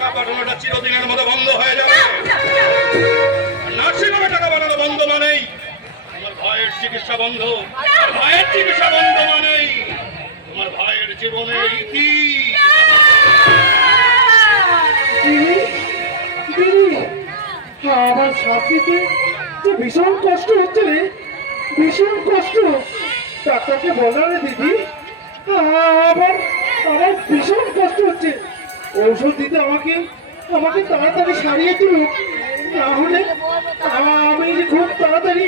টাকা পাঠানোটা চিরদিনের মতো বন্ধ হয়ে যাবে। নার্সিংহোমে টাকা পাঠানো বন্ধ মানেই তোমার ভাইয়ের চিকিৎসা বন্ধ। ভাইয়ের চিকিৎসা বন্ধ মানেই তোমার ভাইয়ের জীবনের ইতি। আমার শাস্তিতে যে ভীষণ কষ্ট হচ্ছে রে, ভীষণ কষ্ট। ডাক্তারকে বলা রে দিদি, আমার আমার ভীষণ কষ্ট হচ্ছে। ঔষধ দিতে আমাকে আমাকে তাড়াতাড়ি সারিয়ে তুলুক, না হলে আমি খুব তাড়াতাড়ি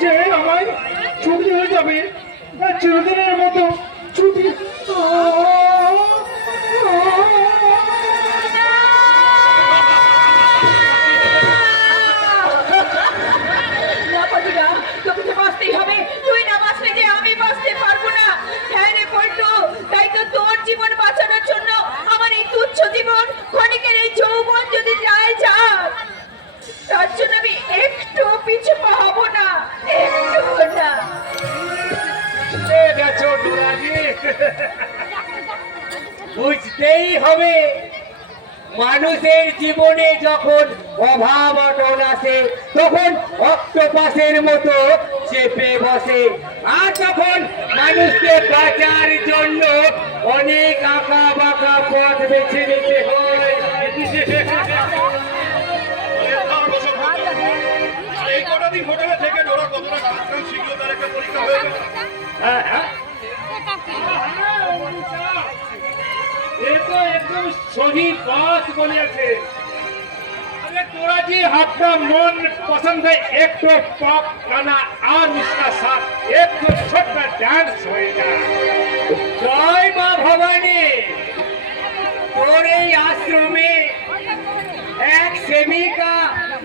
যে আমায় ছুটি হয়ে যাবে, চিরদিনের মতো ছুটি। জীবন বাঁচানোর জন্য আমার এই তুচ্ছ জীবন, ক্ষণিকের এই যৌবন যদি যায় যাক, তার জন্য আমি একটু পিছু পাবো না, একটু না। বুঝতেই হবে, মানুষের জীবনে যখন অভাব অটন আসে তখন অক্টোপাসের মতো চেপে বসে, আর তখন মানুষকে বাঁচার জন্য অনেক আঁকা বাঁকা পথ বেছে নিতে হয়। এই কটা দিন হোটেলে থেকে ওরা কতটা কাজ শিখলো তার একটা পরীক্ষা হয়ে গেল। একদম সহি বাত বলেছে। তোরা जी आपका मन पसंद है एक तो पॉप गाना और उसका साथ एक तो छोटा डांस होएगा। জয় মা ভবানী, তোর এই আশ্রমে এক সেবিকা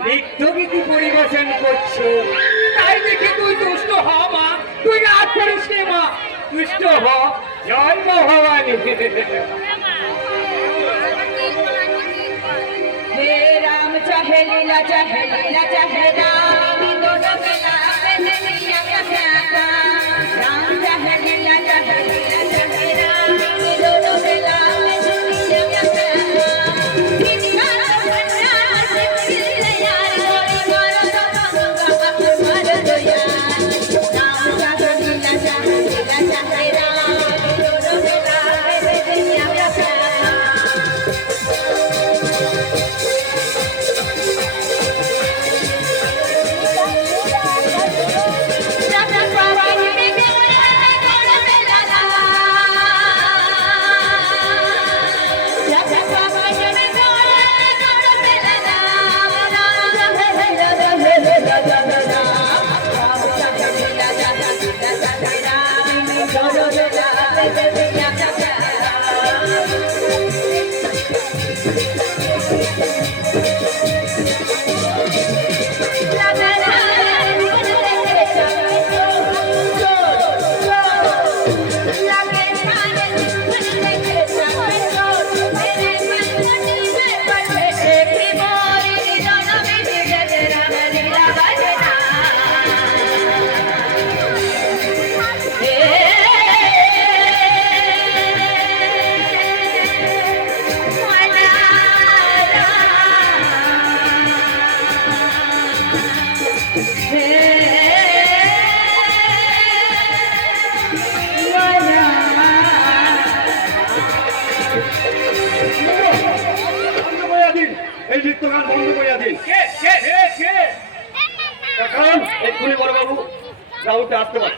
নৃত্যগীতি পরিবেশন করছো, তাই দেখে তুই দুষ্ট হ মা, তুই রাত করিস রে মা, দুষ্ট হ। জয় মা ভবানী। हे राम चाहे लीला चाहे लीला चाहे राम, दोनों के नाम में दुनिया का प्यारा। राम चाहे लीला चाहे लीला चाहे राम, दोनों के नाम में दुनिया का प्यारा। इनका सपना से मिल यार, गोरी मारो तो मारो दो यार। राम चाहे लीला चाहे राम, दोनों के नाम में दुनिया का प्यारा। এই নৃত্য গান বন্ধ করিয়া দিন। এখন এক্ষুনি বড়বাবু রাউন্ডে আসতে পারে।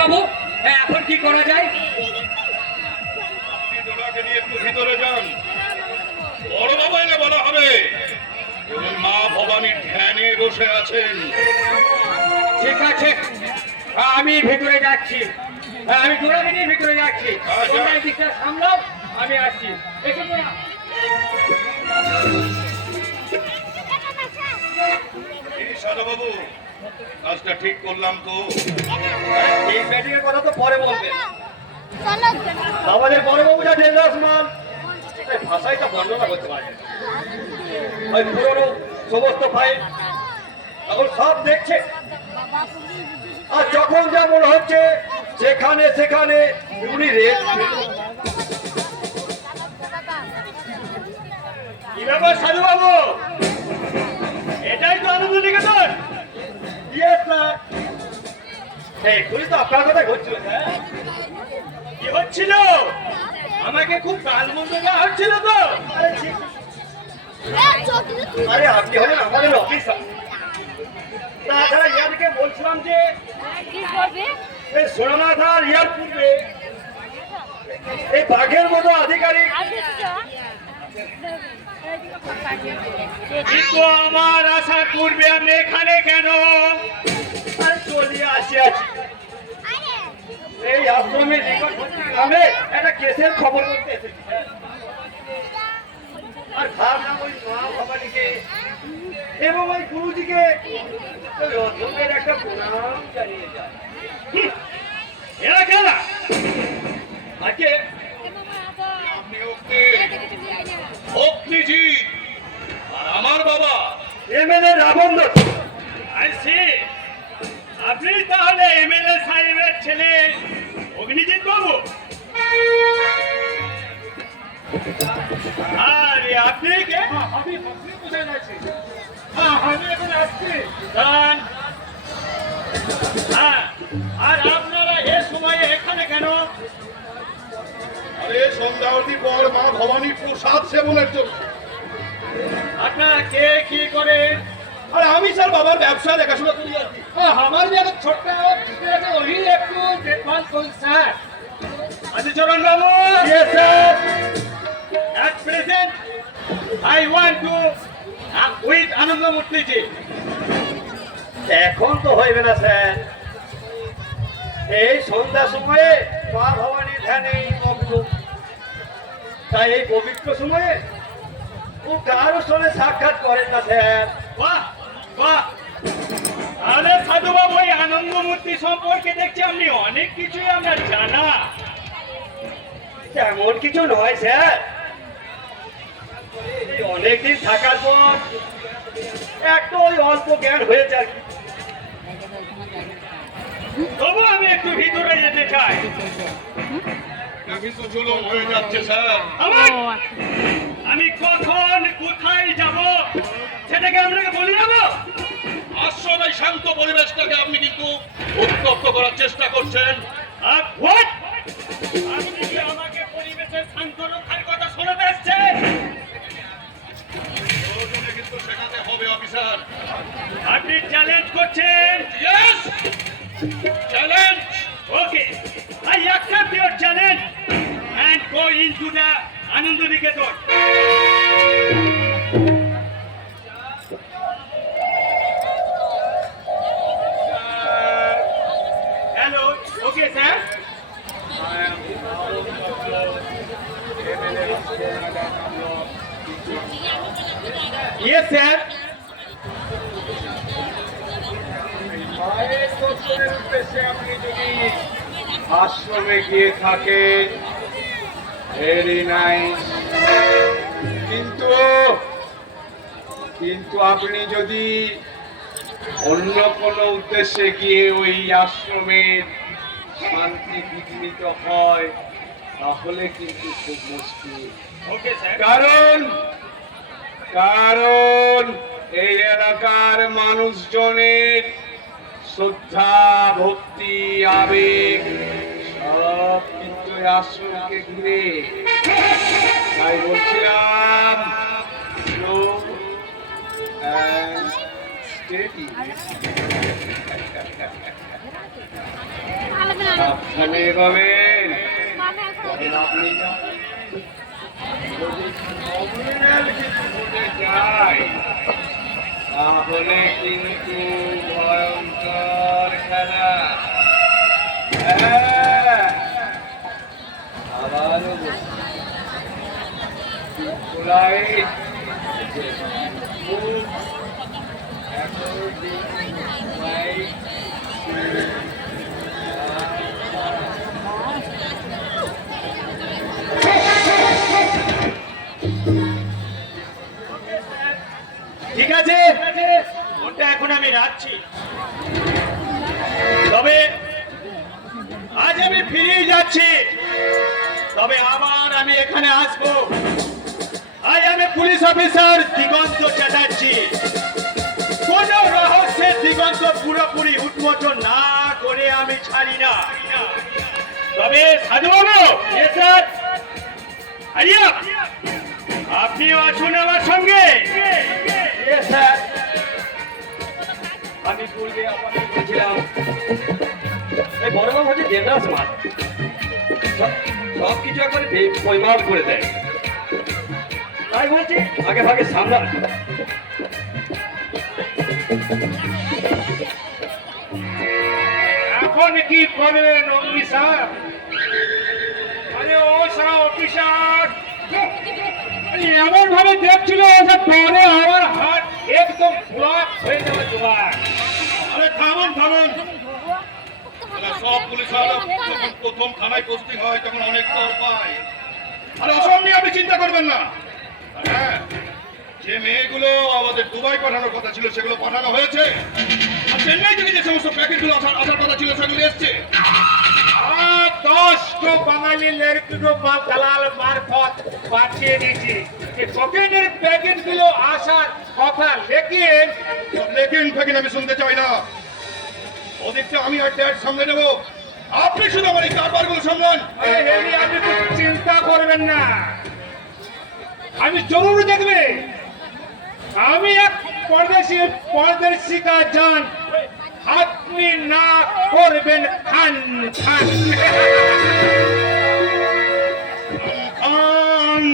বাবু, এখন কি করা যায়? নিয়ে একটু ভিতরে যান, বড় বাবা এনে বলা হবে এবং মা ভবানীর ধ্যানে বসে আছেন। ঠিক আছে, আমি ভিতরে যাচ্ছি, আমি দৌড়াতে নিয়ে ভিতরে যাচ্ছি। তোমরা এই দিকটা সামলাও, আমি আসছি। বাবু, কাজটা ঠিক করলাম তো? এই ব্যাটিং এর কথা তো পরে বলবে। আমাদের বড়বাবু যা ডেঞ্জারাস মাল, ভাষাটা বর্ণনা করতে পারে। ওই পুরোনো সমস্ত ফাইল এখন সব দেখছে, আর যখন যা মনে হচ্ছে সেখানে সেখানে উনি রেট ব্যাপার সাধু বাবু? এটাই তো আনন্দ নিকেতন? Yes sir. এক্ষুনি তো আপনার কথা ঘটছিল স্যার। কি হচ্ছিল? আমাকে খুব গালমন্দ দেওয়া হচ্ছিল তো। আরে ঠিক, আরে আপনি হলেন আমাদের অফিসার। তাছাড়া ইয়ারকে বলছিলাম যে এই সোনানাথ আর ইয়ার পূর্বে এই বাঘের মতো আধিকারিক কিন্তু আমার আসার পূর্বে আপনি এখানে কেন? আর চলিয়ে আছি। এই আশ্রমের নিকটবর্তী গ্রামে একটা কেসের খবর করতে এসেছি স্যার। আর ভাবলাম ওই মা ভবানীকে এবং ওই গুরুজিকে ওই অধ্যক্ষের একটা প্রণাম জানিয়ে যায়। এরা খেলা আজকে আপনি অগ্নিজি আর আমার বাবা এমএলএ রাবণ দত্ত। আইসি, আপনি তাহলে এমএলএ সাহেবের ছেলে অগ্নিজিৎ বাবু? আরে আপনি কে? আমি কোথায় আছি? আমি এখন আসছি। দাঁড়ান। হ্যাঁ, আর আপনারা এ সময়ে এখানে কেন? আরে সন্ধ্যাবতী পর মা ভবানী প্রসাদ সেবনের জন্য। আপনারা কে কি করেন? আর আমি স্যার বাবার ব্যবসা দেখাশোনা করি আর কি। আমার যে একটা ছোট্ট ওই একটু দেখভাল করুন sir. আদিচরণ Babu, Yes, sir. at present I want to with আনন্দ মূর্তিজি। এখন তো হইবে না স্যার। এই সন্ধ্যা সময়ে মা ভবানীর ধ্যানে মগ্ন। তাই এই পবিত্র সময়ে ও কারোর সঙ্গে সাক্ষাৎ করেন না স্যার। বাহ বাহ, তাহলে সাধু বাবু এই আনন্দ মূর্তি সম্পর্কে দেখছি আপনি অনেক কিছুই আমরা জানা। তেমন কিছু নয় স্যার। এই অনেকদিন থাকার পর একটু ওই অল্প জ্ঞান হয়েছে আর কি। তবু আমি একটু ভিতরে যেতে চাই। কিন্তু জুলুম হয়ে যাচ্ছে স্যার। আমি কখন কোথায় যাব সেটাকে আপনাকে বলে যাবো? আশ্রম এই শান্ত পরিবেশটাকে আপনি কিন্তু উত্তপ্ত করার চেষ্টা করছেন। What? আপনি কি আমাকে পরিবেশের শান্ত রক্ষার কথা শোনাতে এসছেন? প্রয়োজনে কিন্তু শেখাতে হবে অফিসার। আপনি চ্যালেঞ্জ করছেন? Yes, challenge. Okay, I accept your challenge and go into the Anand Niketan. Hello, okay, sir. Yes, sir. মায়ের দর্শনের উদ্দেশ্যে আপনি যদি আশ্রমে গিয়ে থাকেন ভেরি নাইস, কিন্তু আপনি যদি অন্য কোনো উদ্দেশ্যে গিয়ে ওই আশ্রমের শান্তি বিঘ্নিত হয় তাহলে কিন্তু খুব মুশকিল। Okay, sir. কারণ এই এলাকার মানুষজনের শ্রদ্ধা, ভক্তি, আবেগ সব কিন্তু এই আশ্রমকে ঘিরে। তাই বলছিলাম slow and steady। সাবধানে এগোবেন। কারণ আপনি যদি nominal কিছু হতে যায় তাহলে কিন্তু ভয়ঙ্কর খেলা। হ্যাঁ, আবারও রাইট, খুব ঠিক আছে, ওটা এখন আমি রাখছি। তবে আজ আমি ফিরে যাচ্ছি, তবে আবার আমি এখানে আসবো। আজ আমি পুলিশ পুলিশ অফিসার দিগন্ত চ্যাটার্জি কোন রহস্যের দিগন্ত পুরোপুরি উন্মোচন না করে আমি ছাড়ি না। তবে সাধুবাবু, স্যার, আরিয়া, আপনিও আছেন আমার সঙ্গে। স্যার, আমি পূর্বে আপনাকে বলেছিলাম এই বড়বাবু হচ্ছে দেবদাস মাল, সব কিছু একবারে পরিমাপ করে দেয়। তাই বলছি আগে ভাগে সামলান। এখন কি করবেন অফিসার? আরে ও সারা অফিসার এমন ভাবে দেখছিল যে পরে আমার হাত একদম ব্লক হয়ে যাবে তোমার। আরে থামুন থামুন, এরা সব পুলিশরা যখন প্রথম থানায় পোস্টিং হয় তখন অনেক দর পায়। আরে অসম নিয়ে আপনি চিন্তা করবেন না। আর হ্যাঁ, যে মেয়েগুলো আমাদের দুবাই পাঠানোর কথা ছিল সেগুলো পাঠানো হয়েছে, আর চেন্নাই থেকে যে সমস্ত প্যাকেটগুলো আসার কথা ছিল সেগুলো এসছে। 10 বাঙালি লেরকুটো বা দালাল মারফত পাঠিয়ে দিয়েছি যে কোকেনের প্যাকেটগুলো আসার কথা, লেকিন ফেকিন আমি শুনতে চাই না। ওদিকটা আমি আর ড্যাড সামলে নেবো, আপনি শুধু আমার এই কারবারগুলো সামলান। আপনি চিন্তা করবেন না, আমি জরুর দেখবে। আমি এক পরদেশিকা যান, আপনি না করবেন খান খান খান।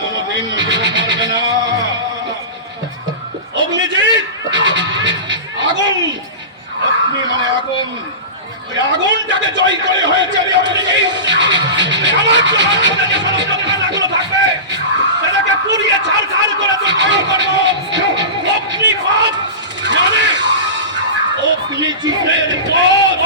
কোনদিন কেউ পারবে না। অগ্নিজিৎ, আগুন, অগ্নি মানে আগুন, ওই আগুনটাকে জয় করে হয়েছে আমি অগ্নিজিৎ। আমার চোখের সামনে যে সমস্ত খানাগুলো থাকবে সেটাকে পুড়িয়ে ছাড় করে তো তৈরি করবো অগ্নিপথ, মানে অগ্নিজিতের পথ।